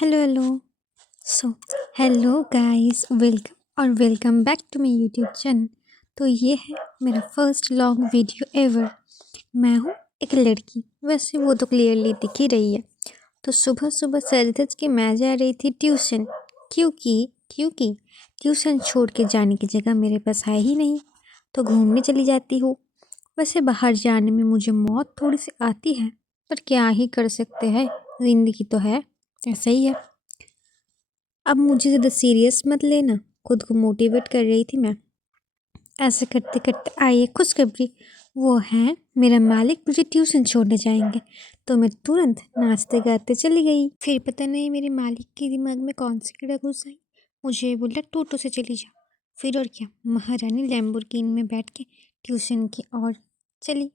Hello hello. So hello guys, welcome और welcome back to my YouTube channel. तो ये है मेरा फर्स्ट लॉन्ग वीडियो एवर। मैं हूँ एक लड़की, वैसे वो तो क्लियरली दिख ही रही है। तो सुबह सुबह सज धज के मैं जा रही थी ट्यूशन, क्योंकि ट्यूशन छोड़ के जाने की जगह मेरे पास है ही नहीं, तो घूमने चली जाती हूँ। वैसे बाहर जाने में मुझे मौत थोड़ी सी आती है, पर क्या ही कर सकते हैं, ज़िंदगी तो है, ऐसा ही है। अब मुझे ज़्यादा सीरियस मत लेना, खुद को मोटिवेट कर रही थी मैं। ऐसे करते करते आई एक खुशखबरी, वो है मेरा मालिक मुझे ट्यूशन छोड़ने जाएंगे। तो मैं तुरंत नाचते गाते चली गई। फिर पता नहीं मेरे मालिक के दिमाग में कौन सी कीड़ा घुस आई, मुझे बोला टोटो से चली जा। फिर और क्या, महारानी लैम्बोर्गिनी में बैठ के ट्यूशन की ओर चली।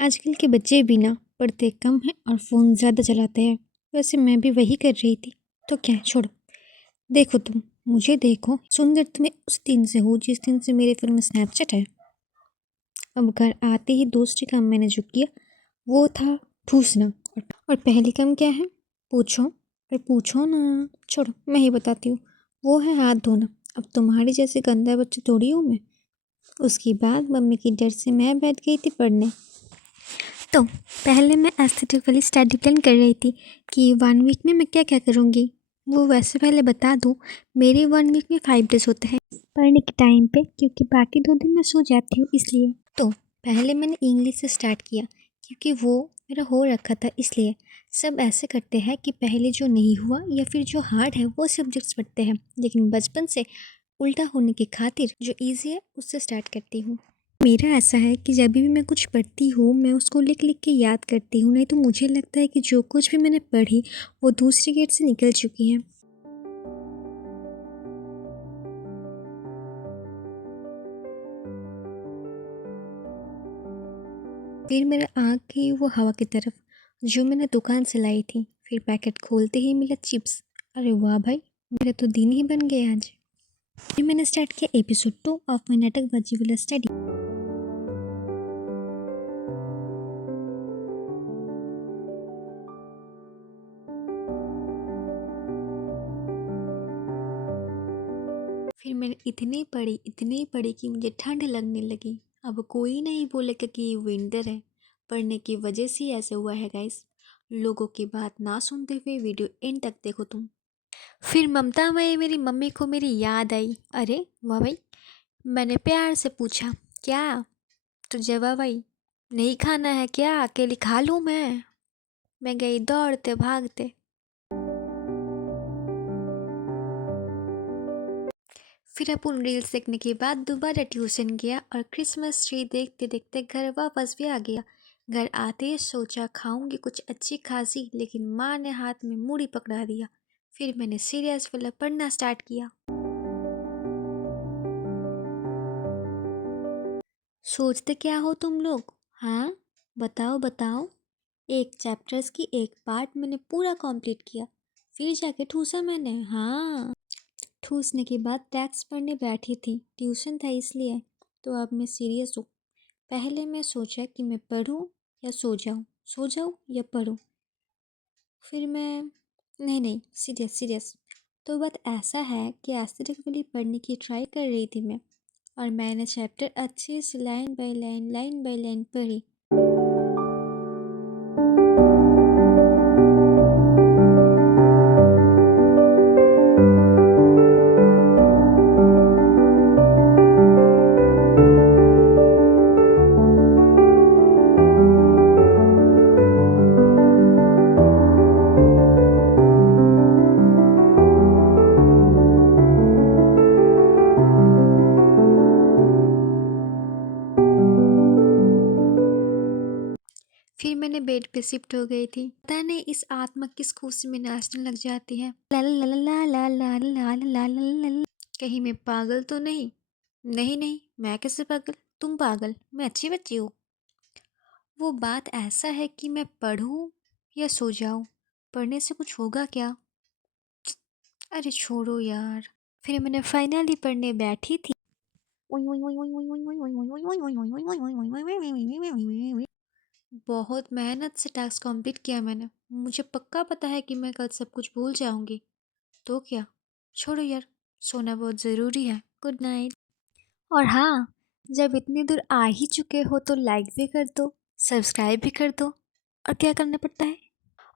आजकल के बच्चे भी ना पढ़ते कम हैं और फ़ोन ज़्यादा चलाते हैं। वैसे मैं भी वही कर रही थी, तो क्या छोड़ो। देखो तुम, मुझे देखो, सुंदर तो मैं उस दिन से हूँ जिस दिन से मेरे फ़ोन में स्नैपचैट है। अब घर आते ही दूसरी काम मैंने जो किया वो था ठूसना। और पहली काम क्या है, पूछो। अरे पूछो ना, छोड़ो मैं ही बताती हूँ। वो है हाथ धोना। अब तुम्हारी जैसे गंदा बच्चा थोड़ी हूँ मैं। उसके बाद मम्मी की डर से मैं बैठ गई थी पढ़ने। तो पहले मैं एस्थेटिक वाली स्टडी प्लान कर रही थी कि 1 वीक में मैं क्या क्या करूँगी। वो वैसे पहले बता दूँ, मेरे 1 वीक में 5 डेज होते हैं पढ़ने के टाइम पे, क्योंकि बाकी 2 दिन मैं सो जाती हूँ इसलिए। तो पहले मैंने इंग्लिश से स्टार्ट किया, क्योंकि वो मेरा हो रखा था इसलिए। सब ऐसे करते हैं कि पहले जो नहीं हुआ या फिर जो हार्ड है वो सब्जेक्ट्स पढ़ते हैं, लेकिन बचपन से उल्टा होने की खातिर जो ईजी है उससे स्टार्ट करती हूँ। मेरा ऐसा है कि जब भी मैं कुछ पढ़ती हूँ मैं उसको लिख लिख के याद करती हूँ, नहीं तो मुझे लगता है कि जो कुछ भी मैंने पढ़ी वो दूसरे गेट से निकल चुकी है। फिर मेरा आँख गई वो हवा की तरफ जो मैंने दुकान से लाई थी। फिर पैकेट खोलते ही मिला चिप्स। अरे वाह भाई, मेरा तो दिन ही बन गया आज। फिर मैंने स्टार्ट किया एपिसोड 2 ऑफ माई नाटक बाजी वाला स्टडी। फिर मैंने इतनी पढ़ी कि मुझे ठंड लगने लगी। अब कोई नहीं बोलेगा कि ये विंटर है, पढ़ने की वजह से ही ऐसे हुआ है गाइस। लोगों की बात ना सुनते हुए वीडियो एंड तक देखो तुम। फिर ममता में मेरी मम्मी को मेरी याद आई। अरे वाह भाई, मैंने प्यार से पूछा क्या, तो जवाब आई नहीं खाना है क्या, अकेली खा लूँ मैं गई दौड़ते भागते। फिर अपन रील्स देखने के बाद दोबारा ट्यूशन गया और क्रिसमस ट्री देखते देखते घर वापस भी आ गया। घर आते ही सोचा खाऊंगी कुछ अच्छी खासी, लेकिन माँ ने हाथ में मूढ़ी पकड़ा दिया। फिर मैंने सीरियस वाला पढ़ना स्टार्ट किया। सोचते क्या हो तुम लोग, हाँ बताओ बताओ। एक चैप्टर्स की एक पार्ट मैंने पूरा कंप्लीट किया, फिर जाके ठूसा मैंने। हाँ, ठूसने के बाद टैक्स पढ़ने बैठी थी, ट्यूशन था इसलिए। तो अब मैं सीरियस हूँ। पहले मैं सोचा कि मैं पढूं या सो जाऊं या पढूं। फिर मैं नहीं नहीं, सीरियस सीरियस। तो बात ऐसा है कि एस्थेटिक वाली पढ़ने की ट्राई कर रही थी मैं, और मैंने चैप्टर अच्छे से लाइन बाय लाइन पढ़ी। फिर मैंने बेड पे शिफ्ट हो गई थी। पता नहीं इस आत्मा किस खुशी में नाचने लग जाती है। ला ला ला ला ला ला ला ला ला ला ला। कहीं मैं पागल तो नहीं? नहीं नहीं, मैं कैसे पागल, तुम पागल, मैं अच्छी बच्ची हूँ। वो बात ऐसा है कि मैं पढूं या सो जाऊं, पढ़ने से कुछ होगा क्या? अरे छोड़ो यार। फिर मैंने फाइनली पढ़ने बैठी थी। बहुत मेहनत से टास्क कंप्लीट किया मैंने। मुझे पक्का पता है कि मैं कल सब कुछ भूल जाऊंगी। तो क्या, छोड़ो यार, सोना बहुत ज़रूरी है। Good night. और हाँ, जब इतनी दूर आ ही चुके हो तो लाइक भी कर दो, सब्सक्राइब भी कर दो। और क्या करना पड़ता है?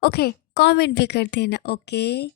ओके, कमेंट भी कर देना। ओके।